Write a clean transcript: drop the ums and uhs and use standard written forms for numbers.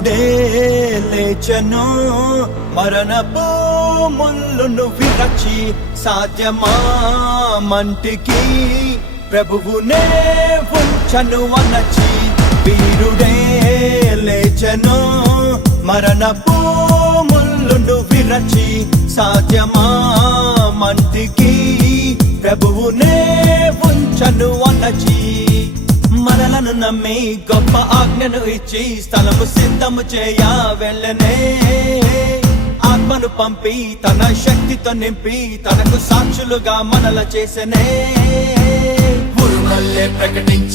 వీరుడే లేచెను మరణపు ముళ్ళును విరచి సాధ్యమా మంటికి ప్రభువునే ఉంచను అనచి వీరుడే లేచెను మరణపు ముళ్ళును విరచి సాధ్యమా మంటికి ప్రభువునే ఉంచను అనచి మనలను నమ్మి గొప్ప ఆజ్ఞను ఇచ్చి స్థలము సిద్ధము చేయ వెళ్ళనే ఆత్మను పంపి తన శక్తితో నింపి తనకు సాక్షులుగా మనల చేసనే ఉరుమల్లే ప్రకటించి